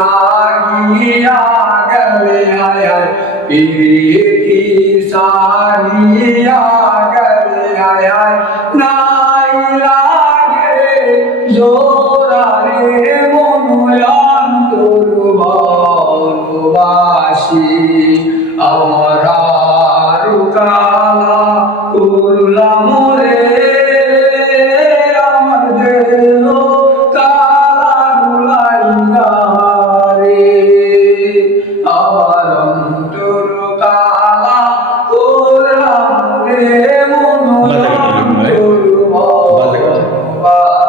সাহিয়া গেলে আয় আয় পিরিতি সাহিয়া গেলে আয় আয় নাই লাগে জোড়া রে মনোয়ন্তর ভালোবাসি আমরা রুকালা করলাম রে আমার দেহ কালা গুলাইয়া রে আমার অন্তর কালা করলাম রে মনোয়ন্তর ভালোবাসি।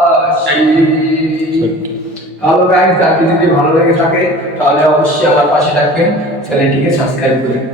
হ্যালো গাইস, যদি ভালো লেগে থাকে তাহলে অবশ্যই আমার পাশে থাকবেন, চ্যানেলটিকে সাবস্ক্রাইব করুন।